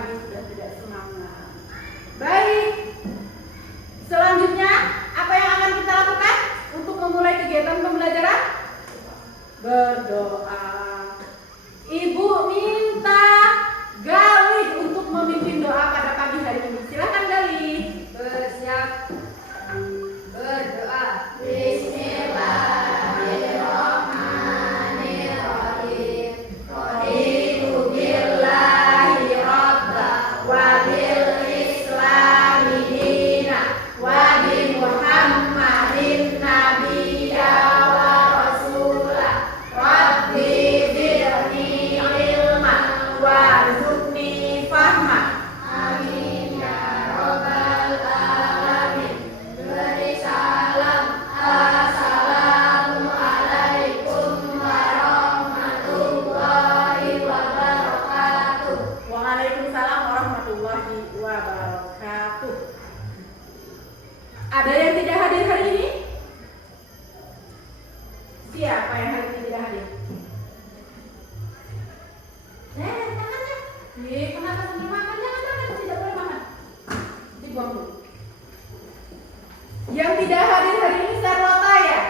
pagi sudah tidak semangat. Baik, selanjutnya apa yang akan kita lakukan untuk memulai kegiatan pembelajaran? Berdoa. Ibu minta Galih untuk memimpin doa pada pagi hari ini. Silakan Galih. Bersiap. Berdoa. Bismillahirrahmanirrahim. Raditu billahi rabba wa bil islami dina wa bi Muhammadin nabiyya wa rasula. Rabbi zidni ilma warzuqni fahma. Amin ya rabbal alamin. Beri salam. Assalamualaikum warahmatullahi wabarakatuh. Waalaikumsalam warahmatullahi wabarakatuh. Ada yang tidak hadir hari ini? Siapa yang hari ini tidak hadir? Tangannya. Kenapa sambil makan? Jangan makan, tidak boleh makan. Dibuang dulu. Yang tidak hadir hari ini Serlota ya?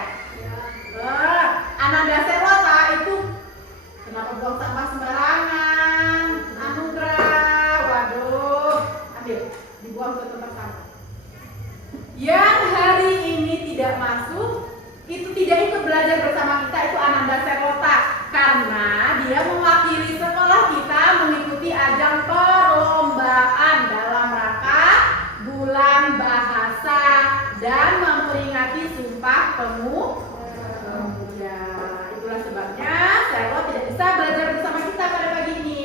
Ananda Serlota itu kenapa buang sampah sembarangan? Anugerah, waduh, ambil, dibuang ke tempat sampah. Yang hari ini tidak masuk, itu tidak ikut belajar bersama kita, itu Ananda Serlota, karena dia mewakili sekolah kita mengikuti ajang perlombaan dalam rangka bulan bahasa dan memperingati Sumpah Pemuda. Itulah sebabnya Serlo tidak bisa belajar bersama kita pada pagi ini.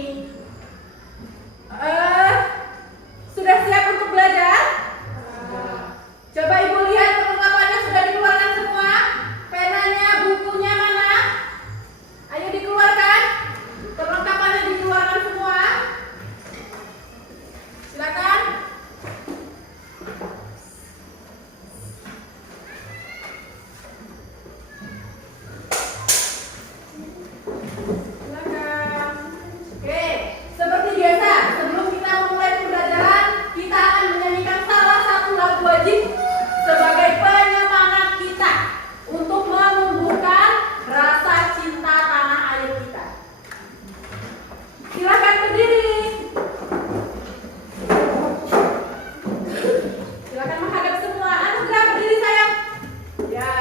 Sudah siap untuk belajar? Coba ibu lihat perlengkapannya sudah dikeluarkan semua. Penanya, bukunya mana? Ayo dikeluarkan. Perlengkapannya dikeluarkan semua. Silakan. Silakan. Oke, seperti biasa, sebelum kita memulai pembelajaran, kita akan menyanyikan salah satu lagu wajib sebagai penyemangat kita untuk menumbuhkan rasa cinta tanah air kita. Silakan berdiri. Silakan menghadap semua. Anugerah berdiri sayang. Ya.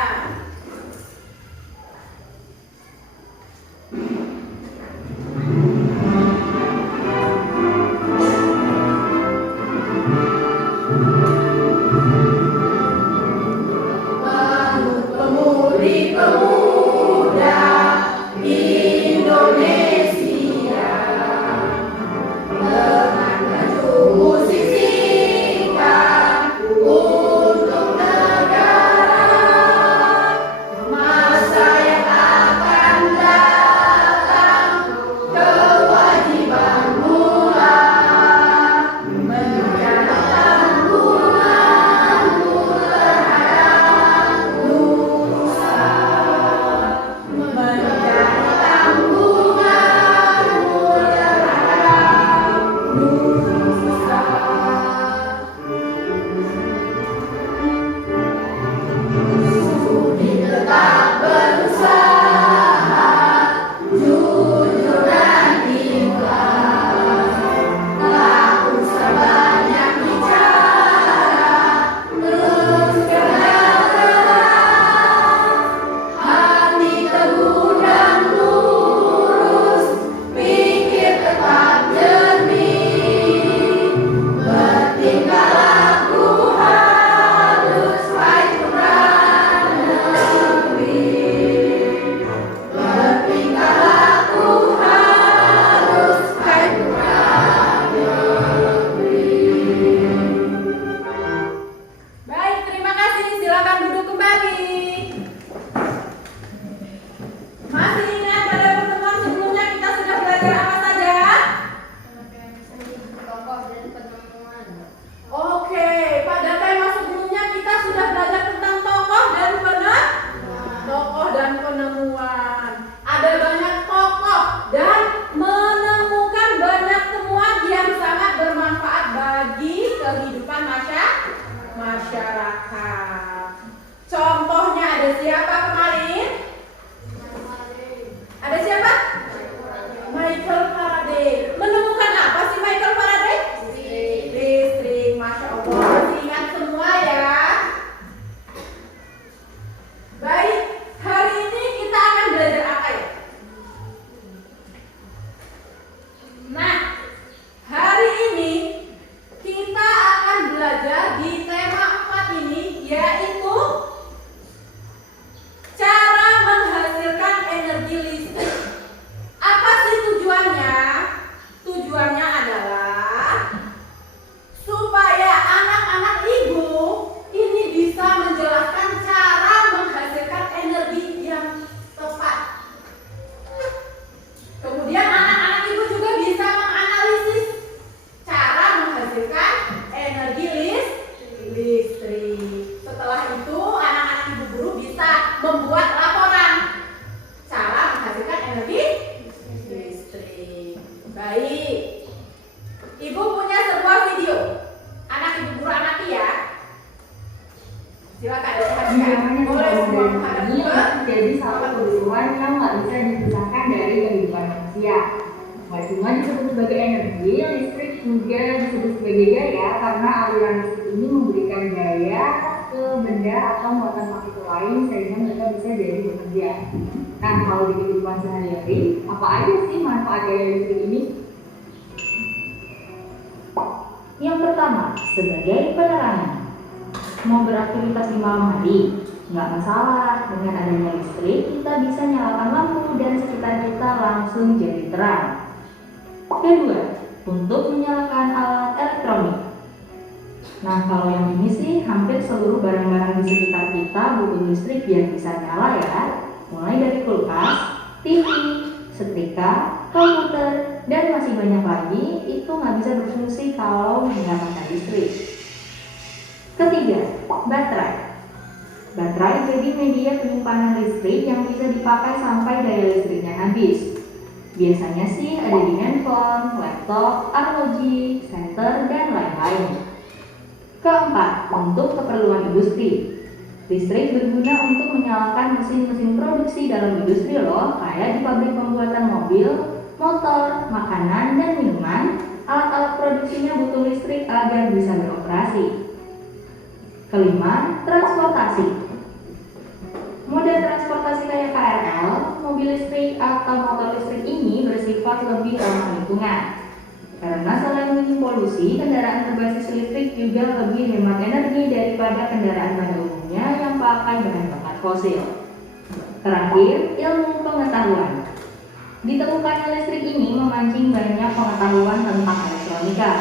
Pemudi-pemuda Indonesia dengan baju musik singkat untuk negara, masa yang akan datang kewajiban mula menjadi tanggunganmu terhadap nusa, menjadi tanggunganmu terhadap nusa. Sudi tetap berusaha, jujur dan ikhlas, tak usah banyak bicara, terus kerja keras, hati teguh dan lurus, pikir tetap jernih, bertingkah laku halus, hai putra negeri. Bertingkah laku halus, hai putra negeri. Baik, terima kasih. Silakan duduk kembali. Masih ingat pada pertemuan sebelumnya kita sudah belajar apa saja? Tokoh dan penemuan. Oke, pada tema sebelumnya kita sudah belajar tentang tokoh dan penemuan. Ada banyak tokoh dan menemukan banyak temuan yang sangat cuma disebut sebagai energi, listrik juga disebut sebagai gaya karena aliran listrik ini memberikan gaya ke benda atau muatan makhluk lain sehingga mereka bisa jadi bekerja. Nah, kalau di kehidupan sehari-hari, apa aja sih manfaat gaya listrik ini? Yang pertama, sebagai penerangan. Mau beraktivitas di malam hari? Nggak masalah, dengan adanya listrik kita bisa nyalakan lampu dan sekitar kita langsung jadi terang. Kedua, untuk menyalakan alat elektronik. Nah, kalau yang ini sih hampir seluruh barang-barang di sekitar kita butuh listrik biar bisa nyala ya. Mulai dari kulkas, TV, setrika, komputer, dan masih banyak lagi itu nggak bisa berfungsi kalau nggak pakai listrik. Ketiga, baterai. Baterai jadi media penyimpanan listrik yang bisa dipakai sampai daya listriknya habis. Biasanya sih ada di handphone, laptop, ROG, senter, dan lain-lain. Keempat, untuk keperluan industri. Listrik berguna untuk menyalakan mesin-mesin produksi dalam industri loh, kayak di pabrik pembuatan mobil, motor, makanan, dan minuman. Alat-alat produksinya butuh listrik agar bisa beroperasi. Kelima, transportasi. Moda transportasi kayak KRL, mobil listrik, atau motor listrik ini bersifat lebih ramah lingkungan. Karena selain minim polusi, kendaraan berbasis listrik juga lebih hemat energi daripada kendaraan pada umumnya yang pakai bahan bakar fosil. Terakhir, ilmu pengetahuan. Ditemukannya listrik ini memancing banyak pengetahuan tentang elektronika.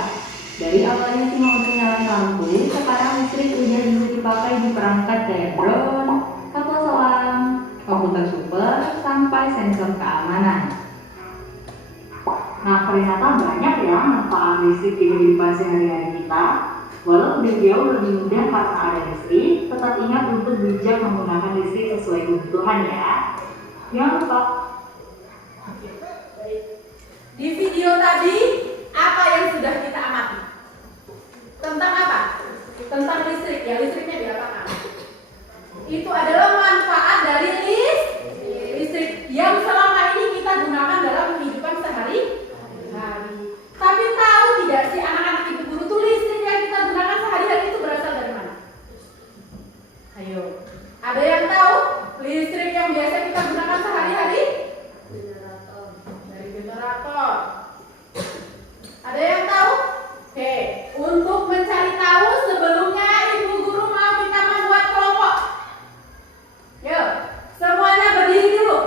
Dari awalnya cuma untuk nyalain lampu, sekarang listrik udah bisa dipakai di perangkat kayak drone, kapal selam, komputer super, sampai sensor keamanan. Nah, ternyata banyak ya manfaat listrik di kehidupan sehari-hari kita. Walau udah jauh lebih mudah karena ada listrik, tetap ingat untuk bijak menggunakan listrik sesuai kebutuhan ya. Jangan lupa. Di video tadi, apa yang sudah kita amati? Tentang apa? Tentang listrik, ya listriknya diapakan? Itu adalah manfaat dari listrik yang selama ini kita gunakan dalam kehidupan sehari-hari. Tapi tahu tidak sih anak-anak ibu guru tuh listrik yang kita gunakan sehari-hari itu berasal dari mana? Ayo, ada yang tahu listrik yang biasa kita gunakan sehari-hari? Dari generator. Ada yang tahu? Oke, untuk mencari tahu sebelumnya ibu guru mau kita membuat kelompok. Yuk, semuanya berdiri dulu.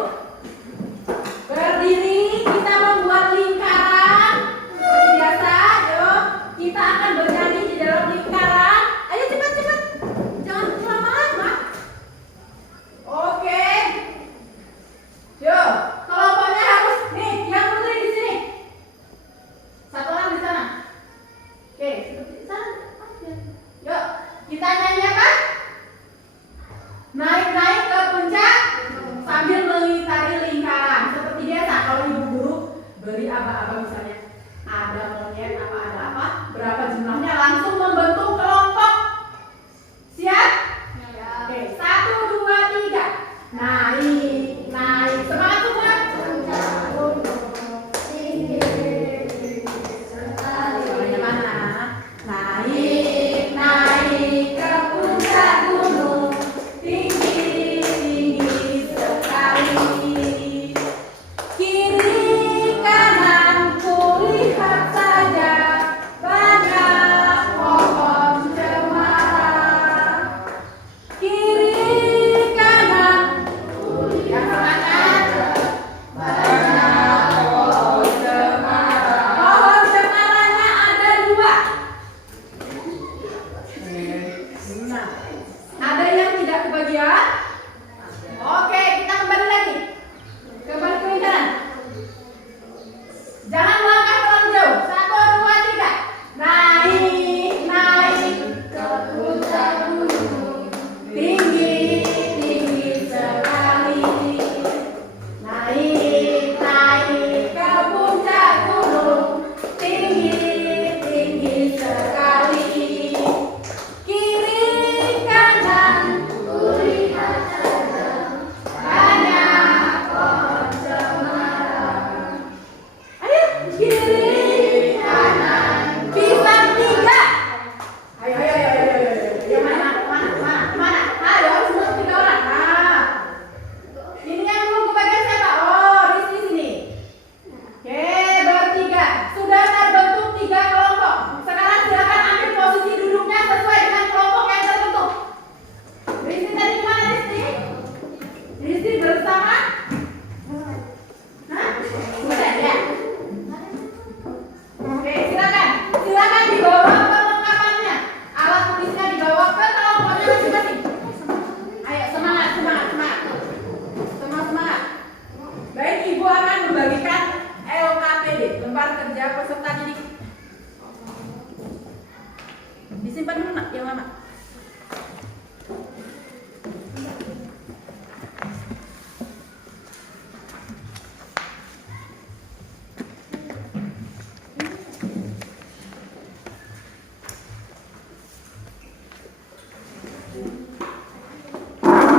Berdiri, kita membuat lingkaran. Seperti biasa, yuk. Kita akan bernyanyi di dalam lingkaran. Ayo cepat-cepat. Jangan lama-lama. Oke. Yuk, kelompoknya harus nih, yang putri di sini. Satu orang di sana. Oke, seperti sana. Yuk, kita nyanyikan. Naik-naik ke puncak sambil mengitari lingkaran. Seperti biasa, kalau ibu guru beri aba-aba misalnya ada monyet apa ada apa, berapa jumlahnya langsung membentuk kelompok. Siap? Oke, 1, 2, 3. Naik, naik. Semangat semua. Suaranya mana? Naik, naik ke puncak gunung. Tinggi, tinggi sekali. Kiri kanan ku lihat saja, banyak Disimpan dulu nak, yang mana?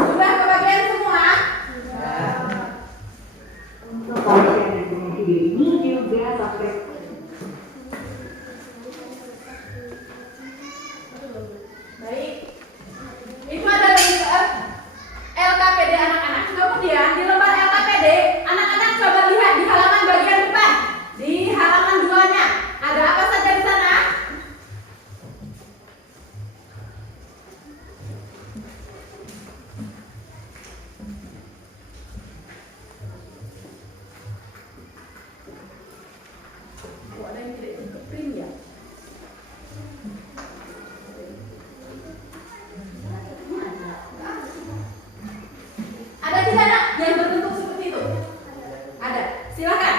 Sudah kebagian semua? Untuk pasien yang punya video ini juga subscribe. Baik. Itu adalah LKPD anak-anak. Kemudian di lembar LKPD, anak-anak coba lihat di halaman bagian depan. Di halaman 2-nya, ada apa saja di sana? Oh, ada yang tidak ikut print ya? Ada tidak nak yang berbentuk seperti itu? Ada. Silakan.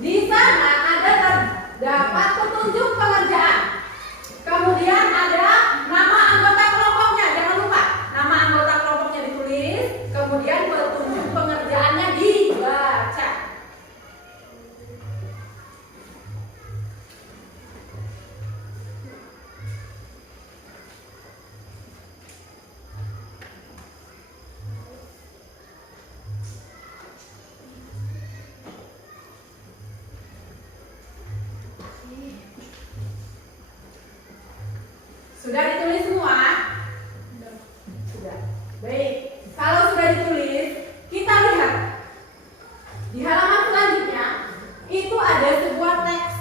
Di sana ada terdapat petunjuk pengerjaan. Kemudian ada nama anggota kelompoknya. Jangan lupa nama anggota kelompoknya ditulis. Kemudian petunjuk pengerjaannya dibaca. Sudah ditulis semua? Sudah. Baik. Kalau sudah ditulis, kita lihat di halaman selanjutnya itu ada sebuah teks.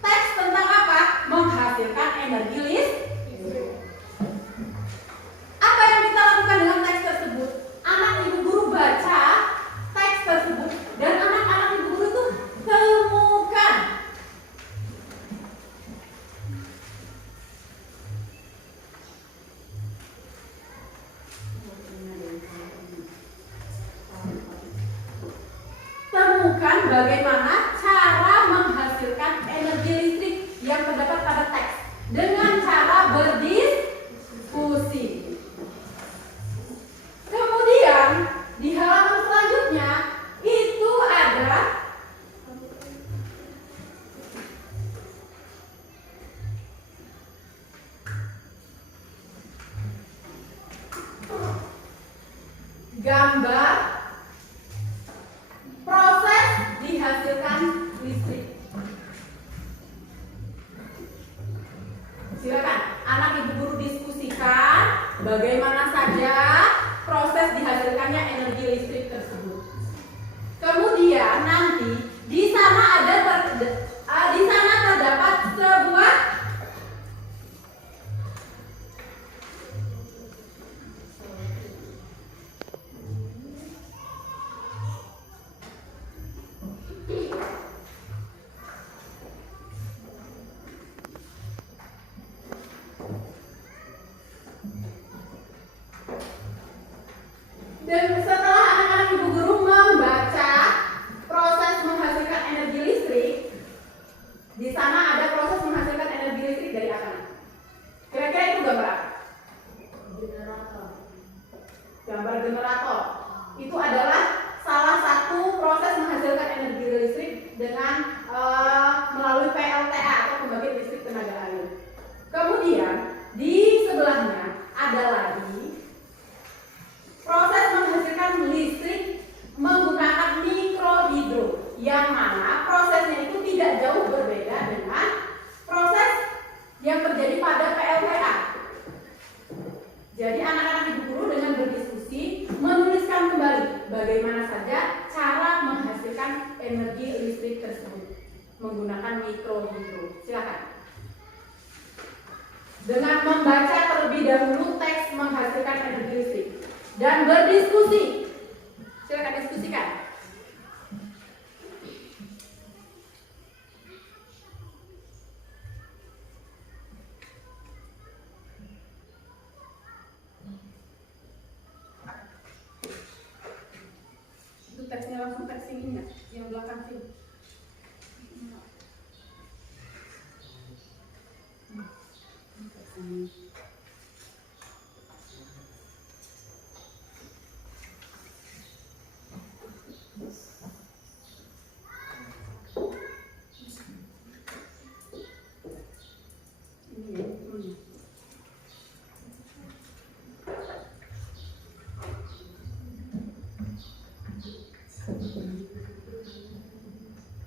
Teks tentang apa? Menghasilkan energi listrik. Apa yang kita lakukan dengan teks tersebut? Anak ibu guru baca teks tersebut dan anak-anak ibu guru itu temukan bagaimana cara menghasilkan energi listrik yang terdapat pada teks dengan cara berdiskusi. Kemudian di halaman selanjutnya itu ada gambar proses dihasilkan listrik. Silakan anak ibu guru diskusikan bagaimana saja proses dihasilkannya energi listrik tersebut. Kemudian nanti di sana terdapat sebuah dan setelah anak-anak ibu guru membaca proses menghasilkan energi listrik, di sana ada proses menghasilkan energi listrik dari apa? Kira-kira itu gambar apa? Generator. Gambar generator. Itu adalah salah satu proses menghasilkan energi listrik dengan melalui PLTA atau pembangkit listrik tenaga air. Kemudian di sebelahnya ada lagi proses menghasilkan listrik menggunakan mikrohidro, yang mana prosesnya itu tidak jauh berbeda dengan proses yang terjadi pada PLTA. Jadi anak-anak ibu guru dengan berdiskusi menuliskan kembali bagaimana saja cara menghasilkan energi listrik tersebut menggunakan mikrohidro. Silakan. Dengan membaca terlebih dahulu teks menghasilkan energi listrik dan berdiskusi. Silakan diskusikan. Itu teksnya langsung teks ini ya, yang belakang sini.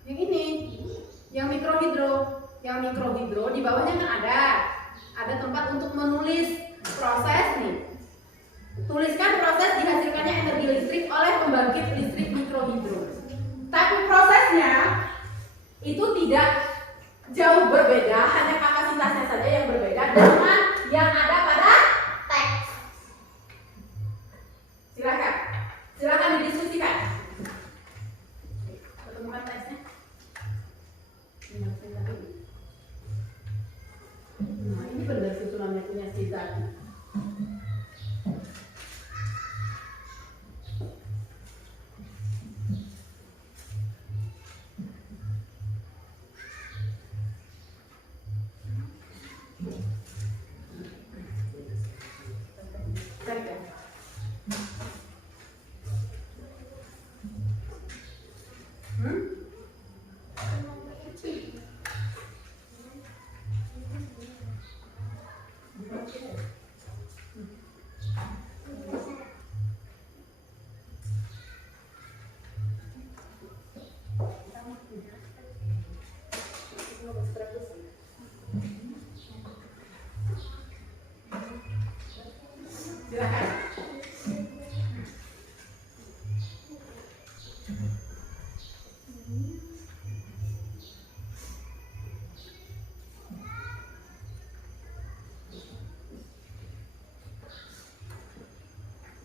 Yang ini, yang mikrohidro. Yang mikrohidro di bawahnya kan ada tempat untuk menulis proses nih. Tuliskan proses dihasilkannya energi listrik oleh pembangkit listrik mikrohidro. Tapi prosesnya itu tidak jauh berbeda, hanya kapasitasnya saja yang berbeda dengan yang ada pada teks. Silakan didiskusikan. Ketemukan teksnya. Nah, ini benar susunannya punya si Zaki.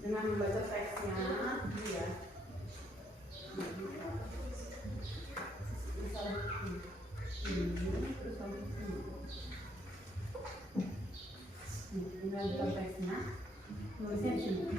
Dengan membaca teksnya, ya. Dengan membaca teksnya, nulisnya di sini.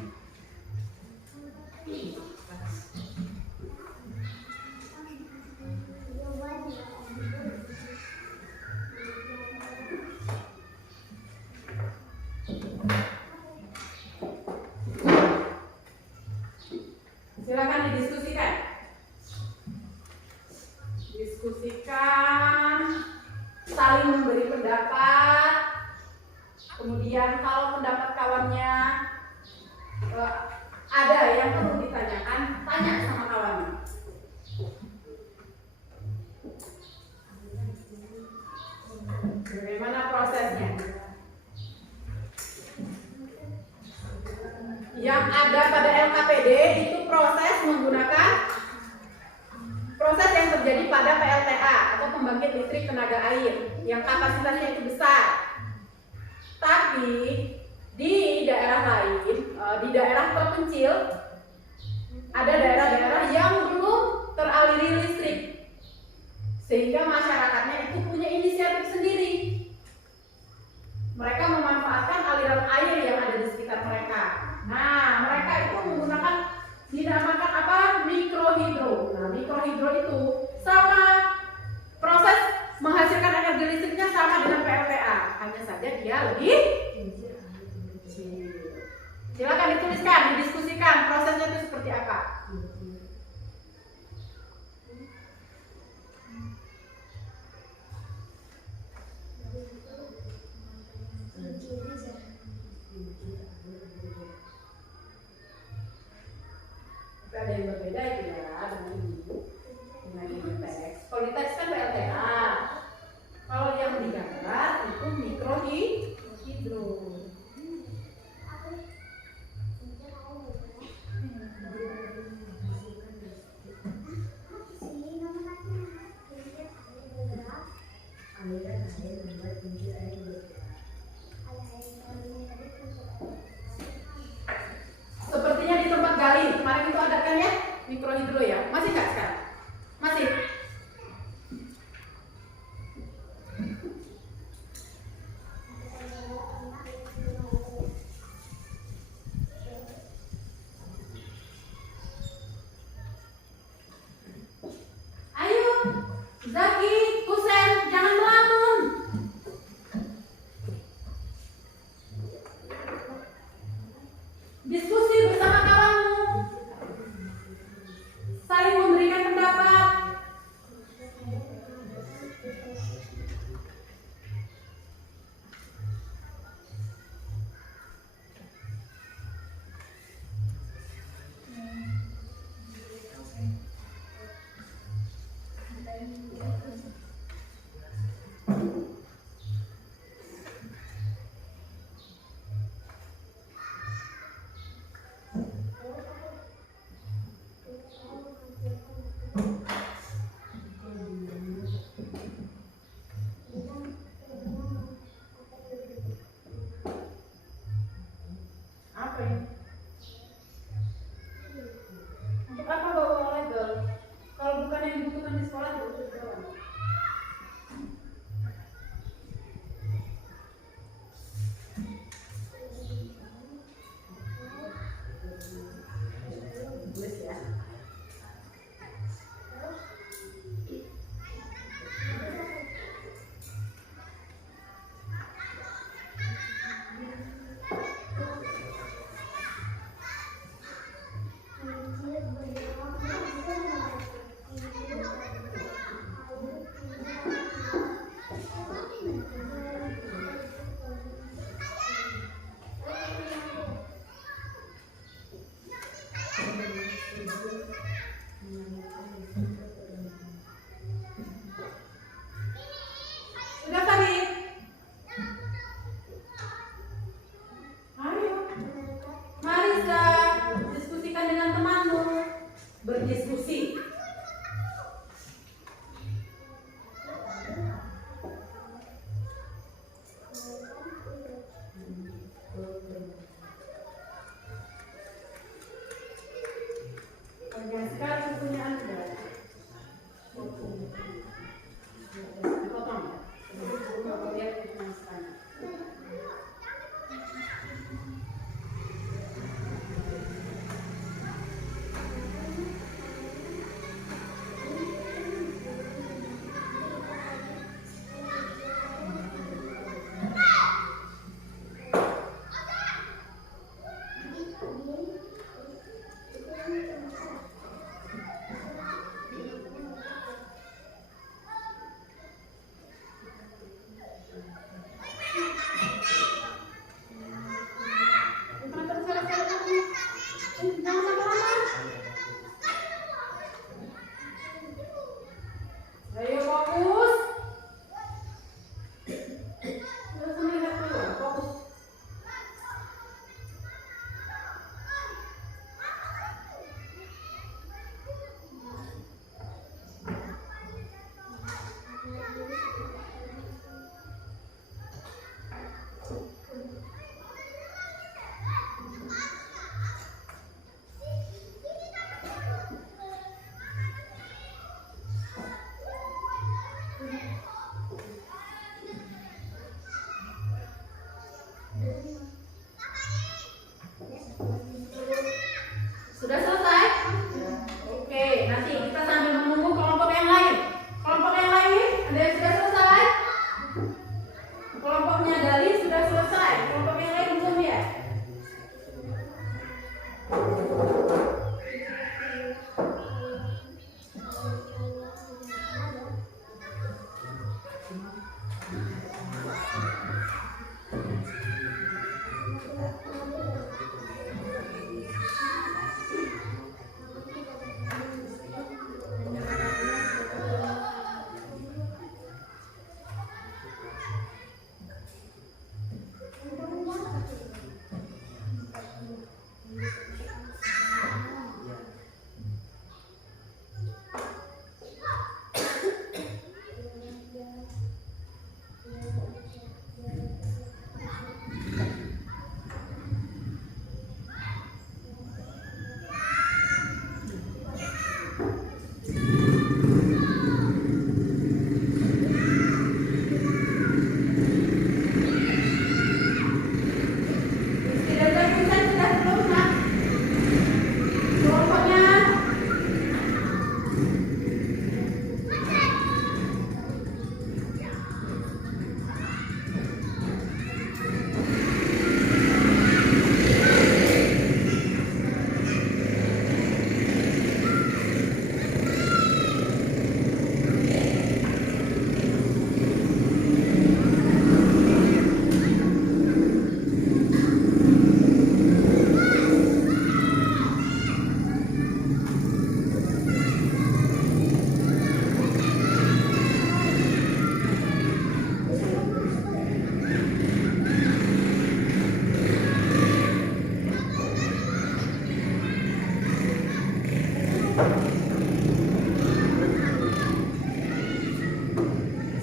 Silakan didiskusikan. Diskusikan, saling memberi pendapat. Kemudian kalau pendapat kawannya ada yang perlu ditanyakan, tanya sama kawannya. Bagaimana prosesnya? Yang ada pada LKPD itu proses menggunakan proses yang terjadi pada PLTA atau pembangkit listrik tenaga air yang kapasitasnya itu besar. Tapi di daerah lain, di daerah terpencil, ada daerah-daerah yang belum teraliri listrik, sehingga masyarakatnya itu punya inisiatif sendiri. Mereka memanfaatkan aliran air yang ada di sekitar mereka. Nah, mereka itu menggunakan dinamakan apa? Mikrohidro. Nah, mikrohidro itu sama proses menghasilkan energi listriknya sama dengan PLTA, hanya saja dia lebih kecil. Silakan dituliskan, didiskusikan prosesnya itu seperti apa. Ada yang berbeda itu ya dengan ini teks. Kalau di teks kan PLTA. Kalau yang di gambar itu mikrohidro.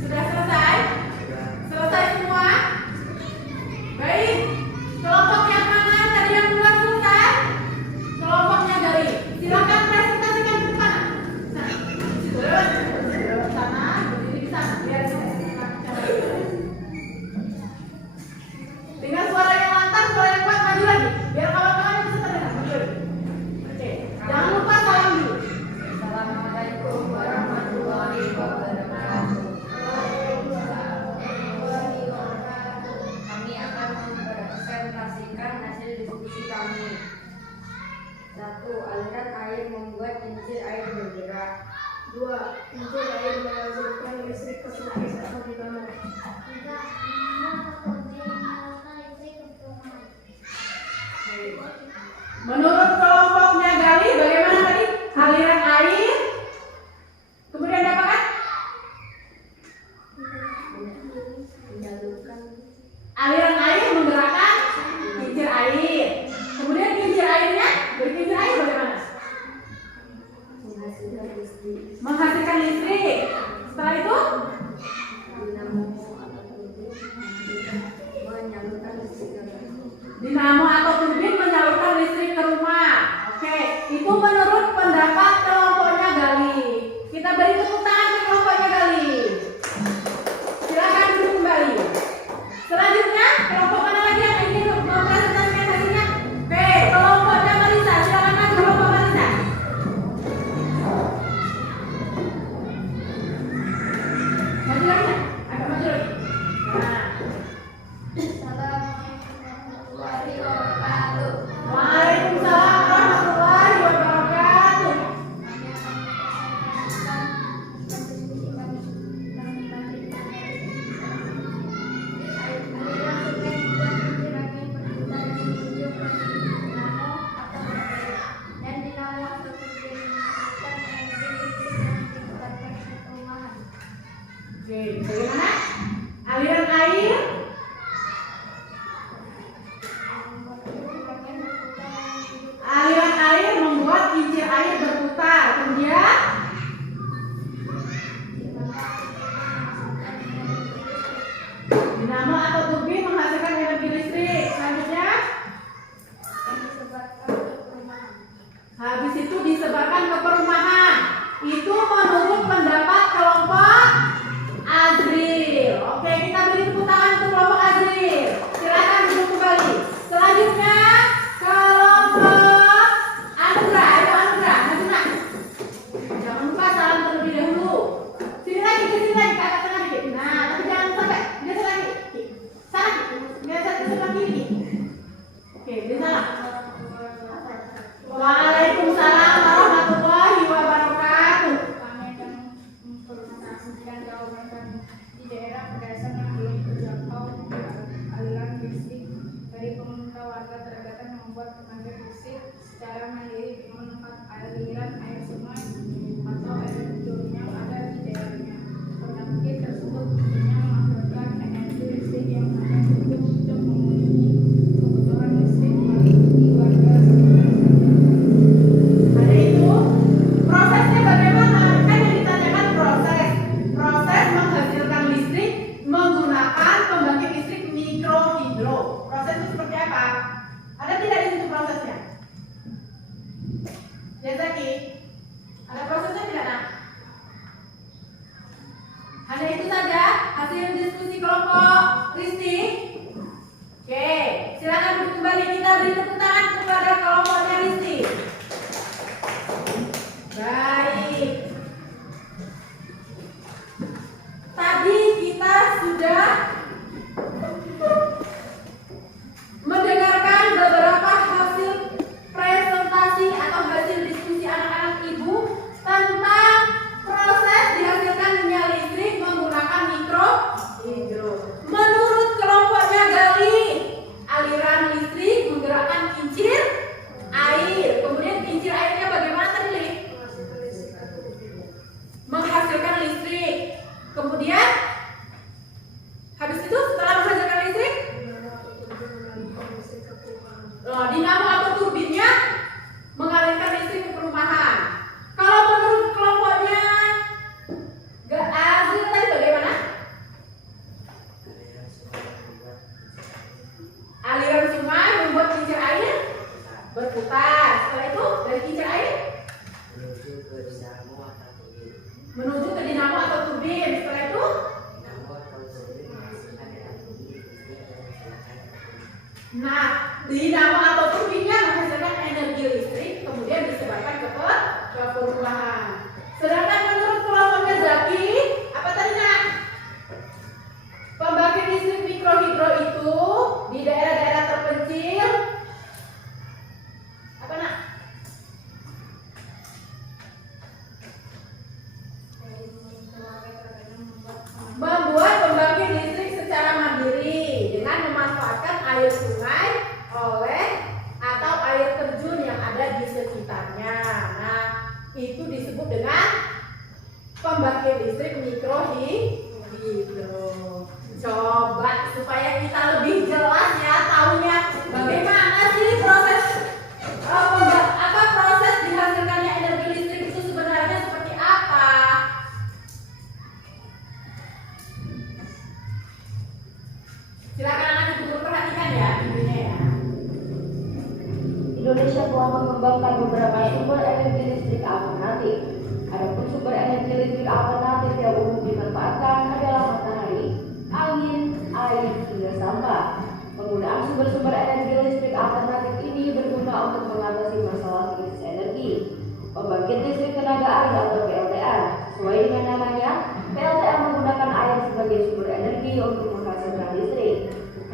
Sudah selesai? Selesai semua? Baik. Kelompok yang mana tadi yang duluan selesai? Kelompoknya Gali. Silakan presentasikan ke depan. Nah, lewat sana, berdiri di sana. Biar dengan suara yang lantang, suara yang kuat, maju lagi. Biar kawan-kawan bisa terdengar. Maju lagi. Oke. Jangan lupa salam dulu. Assalamualaikum warahmatullahi wabarakatuh. Kami akan mempresentasikan hasil diskusi kami. 1. Aliran air membuat kincir air bergerak. 2. Kincir air menghasilkan listrik ke sulfis atau dinamo. 3. Menurut kelompoknya Gali, bagaimana tadi? Aliran air. Kemudian apa kan? Menyalurkan Aliran air menggerakkan kincir air. Kemudian kincir airnya berkincir air bagaimana? menghasilkan listrik. Menghasilkan listrik. Setelah itu Dinamo atau turbin menyalurkan listrik ke dinamo atau turbin menyalurkan listrik ke rumah. Oke, itu menurut pendapat kelompoknya Gali. Kita beri tepuk tangan ke kelompoknya Gali. Silakan duduk kembali. Selanjutnya, kelompok mana lagi yang ingin mempresentasikan hasilnya? Oke, kelompoknya Marisa. Silakan maju kelompok Marisa. Maju lagi ya? Agak maju lagi. Nah. Waalaikumsalam warahmatullahi wabarakatuh. Oke, bagaimana? Aliran air membuat kincir air berputar. Kemudian dinamo atau turbin menghasilkan energi listrik. Selanjutnya habis itu disebarkan ke perumahan. Itu menurut pendapat kelompok Azril. Oke, kita beri tepuk tangan untuk Hasil diskusi kelompok Risti. Oke, silakan duduk kembali. Kita beri tepuk tangan kepada kelompoknya Risti. Baik. Tadi kita sudah mendengarkan beberapa hasil presentasi atau hasil diskusi anak-anak ibu tentang proses dihasilkan minyak listrik menggunakan mikrohidro. Menurut kelompoknya Gali, aliran listrik menggerakkan kincir air. Kemudian kincir airnya bagaimana tadi, Li? Menghasilkan listrik. Kemudian habis itu setelah menghasilkan listrik, dinamo atau turbinnya mengalirkan listrik ke perumahan. Kalau menurut kelompoknya Azril tadi bagaimana? Aliran sungai membuat kincir air berputar. Setelah itu dari kincir air menuju ke dinamo atau turbin. Setelah itu dinamo atau turbinnya menghasilkan energi listrik, kemudian disebarkan ke perumahan. Sedangkan menurut kelompoknya Zaki, apa tadi nak? Pembangkit listrik mikrohidro itu di daerah-daerah terpencil apa nak? Membuat pembangkit listrik secara mandiri dengan memanfaatkan air sungai atau air terjun yang ada di sekitarnya. Nah, itu disebut dengan pembangkit listrik mikrohidro. Coba supaya kita lebih jelas ya tahunya bagaimana sih proses proses dihasilkannya energi listrik itu sebenarnya seperti apa? Silakan anak ibu perhatikan ya videonya ya. Indonesia telah mengembangkan beberapa sumber energi listrik alternatif. Adapun sumber energi listrik alternatif yang umum dimanfaatkan adalah matahari, angin, air, hingga sampah. Penggunaan sumber-sumber energi listrik alternatif ini berguna untuk mengatasi masalah krisis energi. Pembangkit listrik tenaga air atau PLTA. Sesuai dengan namanya, PLTA menggunakan air sebagai sumber energi untuk menghasilkan listrik.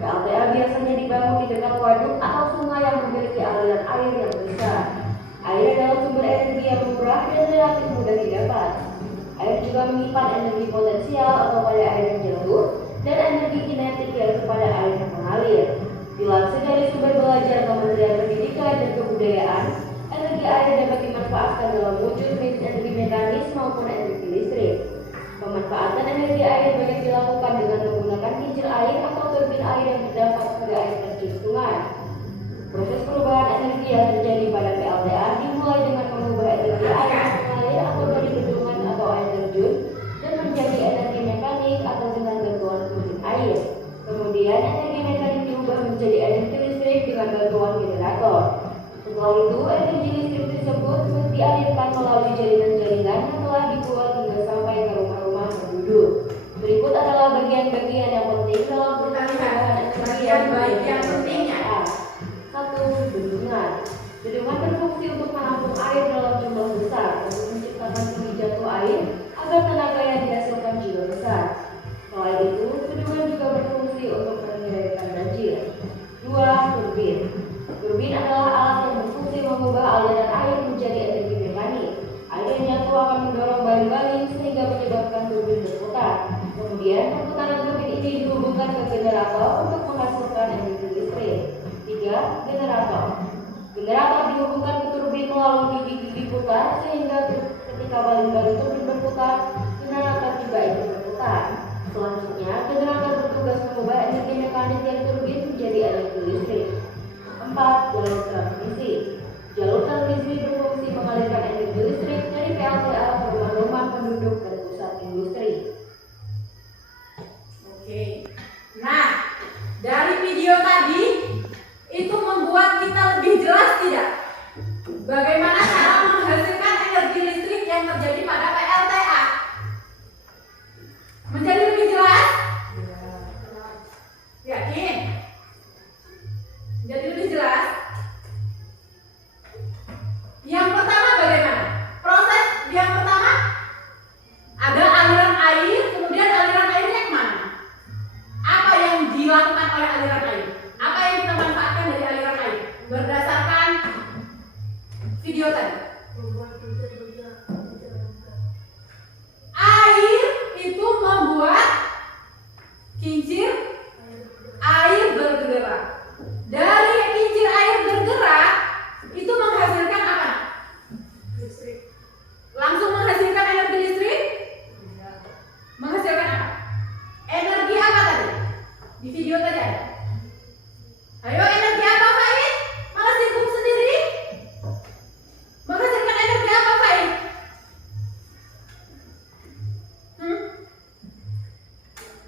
PLTA biasanya dibangun di dekat waduk atau sungai yang memiliki aliran air yang besar. Air adalah sumber energi yang murah dan relatif mudah didapat. Air juga menyimpan energi potensial atau pada air yang jatuh dan energi kinetik yaitu pada air yang mengalir. Dilansir dari sumber belajar Kementerian Pendidikan dan Kebudayaan, energi air dapat dimanfaatkan dalam wujud energi mekanis maupun energi listrik. Pemanfaatan energi air banyak dilakukan dengan menggunakan kincir air atau turbin air yang terdapat pada air terjun sungai. Proses perubahan energi yang terjadi pada PLTA dimulai dengan mengubah energi air yang mengalir atau dari bendungan atau air terjun dan menjadi energi mekanik atau dengan bantuan turbin air. Kemudian energi mekanik diubah menjadi energi listrik dengan bantuan generator. Setelah itu, energi listrik tersebut dialirkan melalui jaringan-jaringan yang telah dibuat hingga sampai ke rumah-rumah penduduk. Berikut adalah bagian-bagian yang penting dalam perubahan energi bagian pentingnya. 1. Bendungan.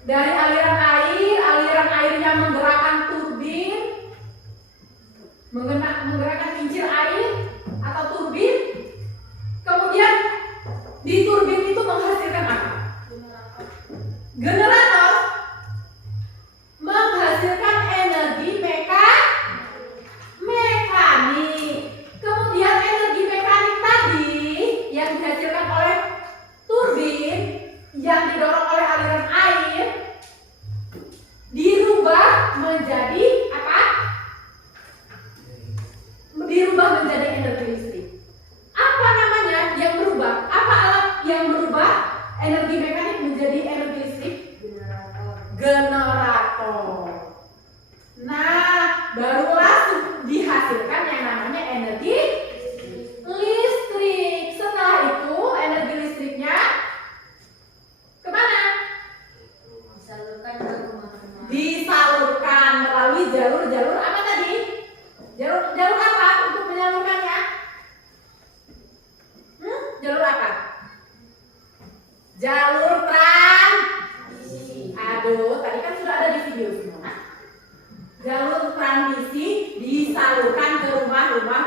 Dari aliran airnya menggerakkan turbin, menggerakkan kincir air atau turbin. Kemudian di turbin itu menghasilkan apa? Generator menghasilkan energi mekanik. Kemudian energi mekanik tadi yang dihasilkan oleh turbin yang didorong oleh aliran air dirubah menjadi apa? Dirubah menjadi energi listrik. Apa namanya yang berubah? Apa alat yang berubah energi mekanik menjadi energi listrik? Generator. Nah, barulah dihasilkan yang namanya energi listrik. Setelah itu energi listriknya kemana? Disalurkan ke rumah-rumah. Disalurkan melalui jalur-jalur apa tadi? Jalur apa untuk menyalurkannya? Jalur apa? Jalur transmisi. Aduh, tadi kan sudah ada di video semua. Jalur transmisi disalurkan ke rumah-rumah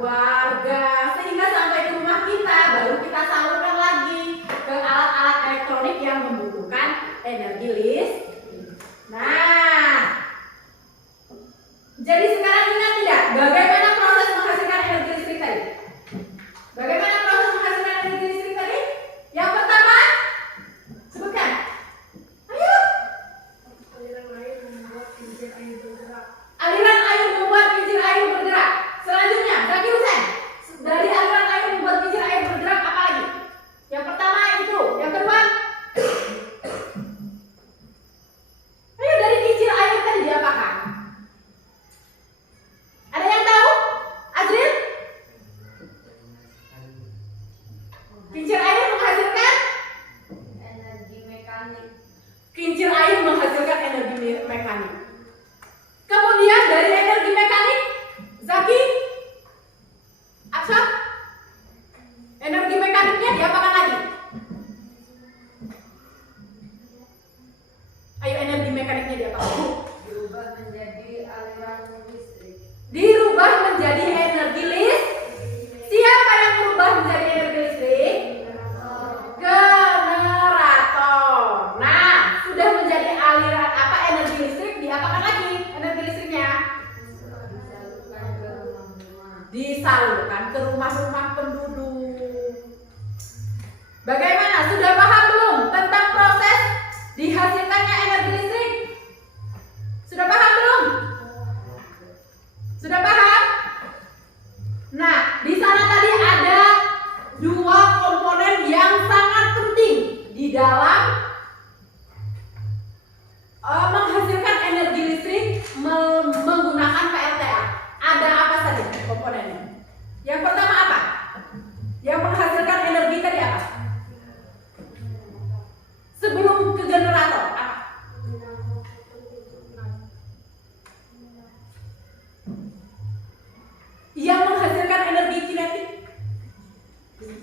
warga sehingga sampai ke rumah kita, baru kita salurkan lagi ke alat-alat elektronik yang membutuhkan energi listrik. Nah, jadi sekarang ingat tidak bagaimana proses menghasilkan energi listrik tadi? Bagaimana proses menghasilkan energi listrik tadi? Yang pertama, sebutkan. Ayo. Aliran air membuat kincir air bergerak. Aliran air membuat kincir air bergerak. Selanjutnya, Zaki Husain. Dari aliran air membuat kincir air bergerak apa lagi? Yang pertama itu, yang kedua. Ayo, dari kincir air tadi diapakan? Ada yang tahu? Azril? Kincir air menghasilkan? Energi mekanik. Kincir air menghasilkan energi mekanik. Kemudian dari energi mekanik, Zaki, Absar, energi mekaniknya diapakan lagi? Ayo, energi mekaniknya diapakan? Diubah menjadi aliran listrik. Dirubah menjadi energi listrik. Siapa yang berubah menjadi energi listrik? Generator. Nah, sudah menjadi aliran apa energi listrik, diapakan lagi energi listriknya? Disalurkan ke rumah-rumah. Disalurkan ke rumah-rumah penduduk. Bagaimana? Sudah paham belum tentang proses dihasilkannya energi listrik? Sudah paham belum? Sudah paham? Nah, di sana tadi ada dua komponen yang sangat penting di dalam menghasilkan energi listrik menggunakan PLTA. Ada apa saja komponennya? Yang pertama apa? Yang menghasilkan energi tadi apa? Sebelum ke generator apa? Yang menghasilkan energi kinetik,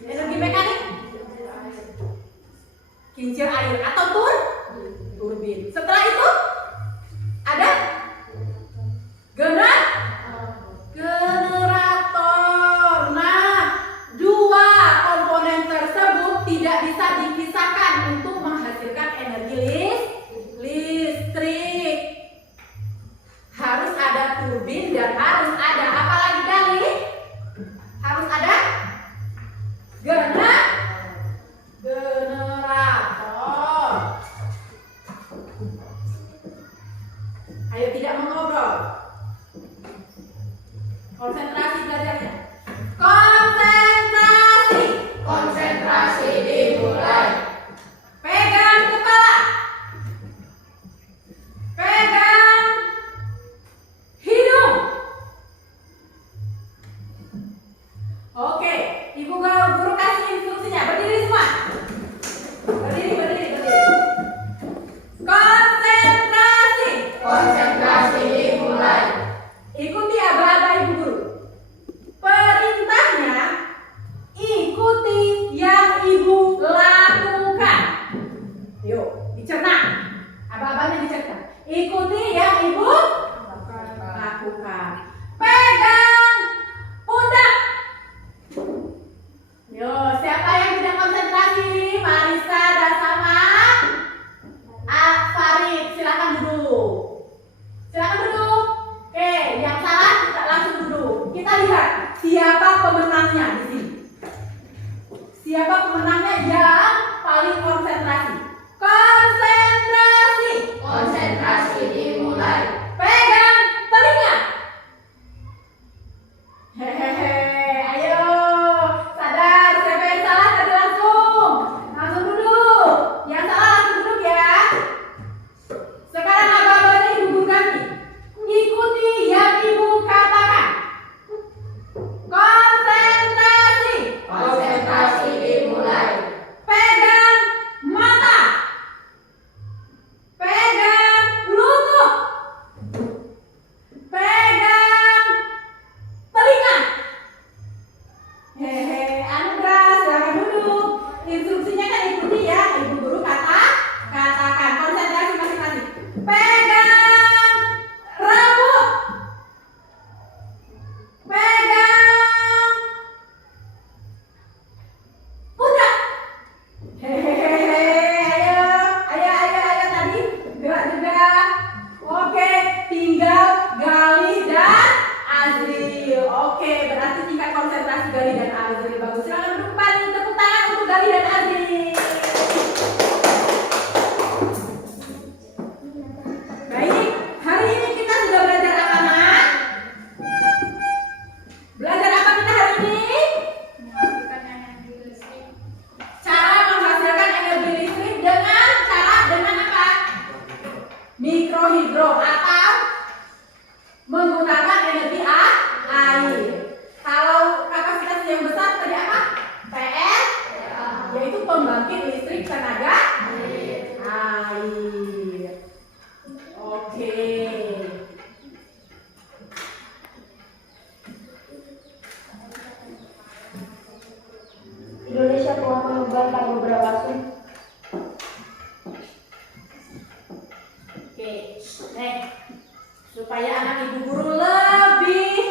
energi mekanik, kincir air pemenangnya yang paling konsentrasi. Konsentrasi. Konsentrasi dimulai. Pegang telinga. Hehehe, ayo. Sadar, siapa yang salah tadi langsung. Langsung duduk. Yang salah langsung duduk ya. Sekarang abang-abangnya ibu ganti. Ikuti yang ibu katakan. Konsentrasi. Konsentrasi dimulai. Pegang mata. Pegang lutut. Pegang telinga. Hehe, Anugrah, silakan duduk. Instruksinya kan ikuti ya, ibu guru katakan. Konsentrasi masing-masing. Pegang rambut. Pegang pundak. Hehehe, ayo tadi gerak juga. Oke, tinggal Galih dan Azril. Oke, berarti tingkat konsentrasi Galih dan Azril bagus. Silakan duduk kembali. Tepuk tangan untuk Galih dan Azril. Baik, hari ini kita sudah belajar apa, Nak? Belajar apa kita hari ini? Menghasilkan energi listrik. Cara menghasilkan energi listrik dengan apa? Mikrohidro atau menggunakan energi air. Kalau kapasitas yang besar tadi apa? PS, yaitu pembangkit listrik tenaga air. Oke. Indonesia telah mengembangkan beberapa sumber. Oke, nih supaya anak ibu guru lebih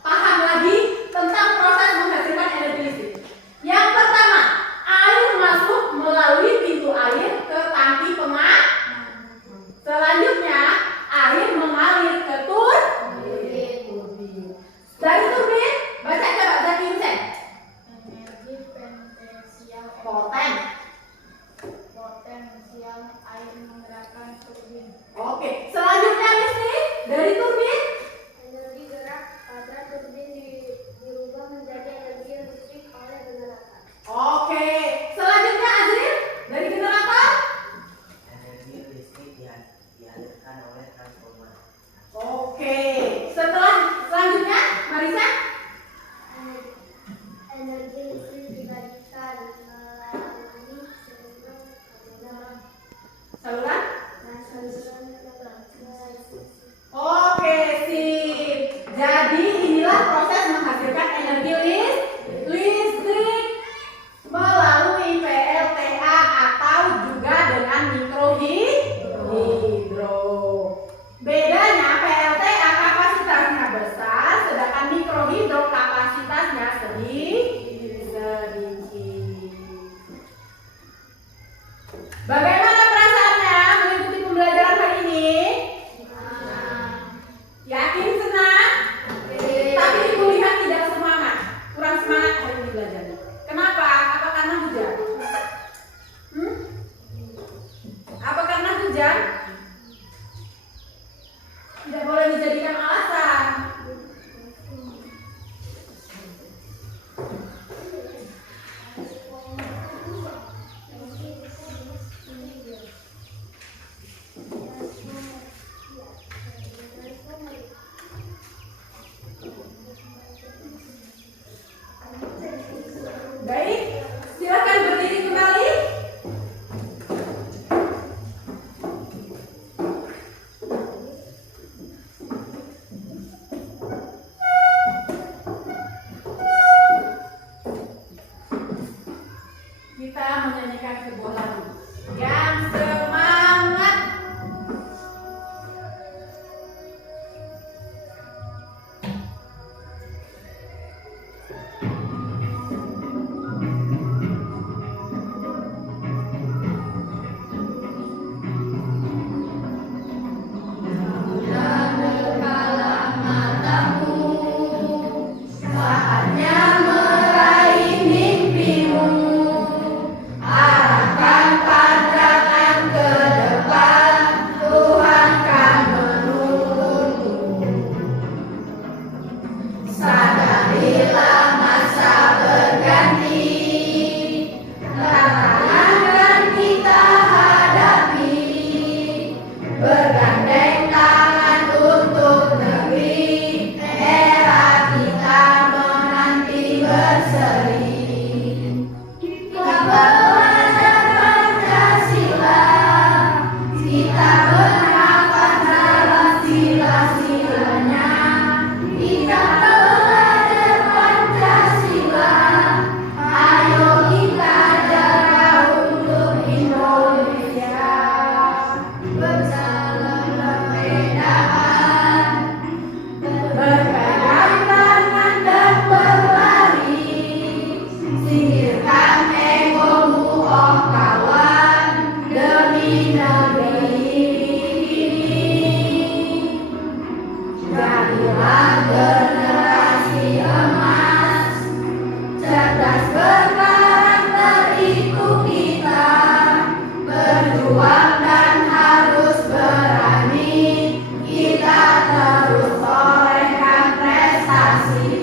paham lagi tentang proses menghasilkan energi listrik. Yang pertama, air masuk melalui pintu air ke tangki pengap. Selanjutnya, air mengalir ke turbin. Dari turbin, baca coba Zaki Hussein. Energi cerdas, berkarakter itu kita, berjuang dan harus berani, kita terus torehkan prestasi.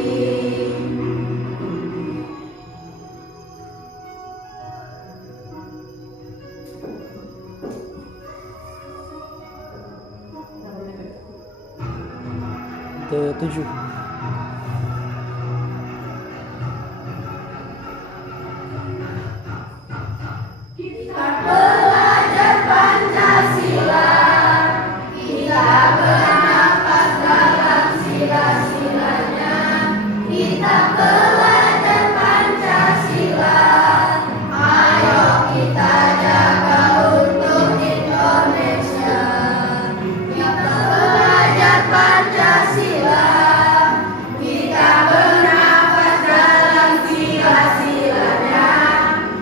Ketujuh. Kita belajar Pancasila, kita bernafas dalam sila-silanya, kita belajar Pancasila, ayo kita jaga untuk Indonesia. Kita belajar Pancasila, kita bernafas dalam sila-silanya,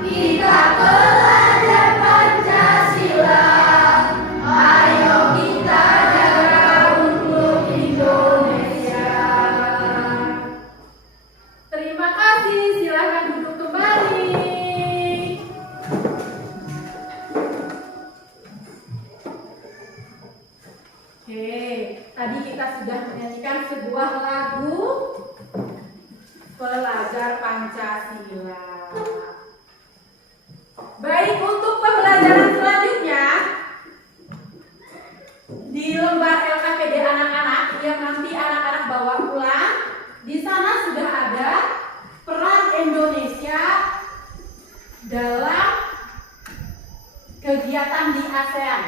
kita belajar Pancasila, ayo kita jaga untuk Indonesia. Terima kasih, silakan duduk kembali. Oke, tadi kita sudah menyanyikan sebuah lagu Pelajar Pancasila. Baik, untuk pembelajaran selanjutnya di lembar LKPD anak-anak yang nanti anak-anak bawa pulang, di sana sudah ada peran Indonesia dalam kegiatan di ASEAN.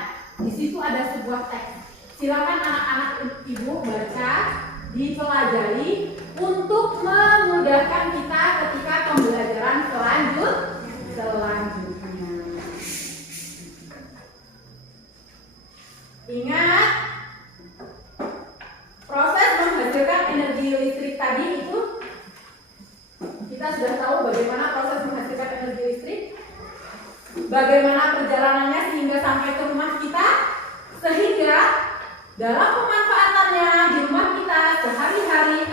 Di situ ada sebuah teks. Silakan anak-anak ibu baca, dipelajari untuk memudahkan kita ketika pembelajaran selanjutnya. Ingat, proses menghasilkan energi listrik tadi itu kita sudah tahu bagaimana proses menghasilkan energi listrik, bagaimana perjalanannya sehingga sampai ke rumah kita, sehingga dalam pemanfaatannya di rumah kita sehari-hari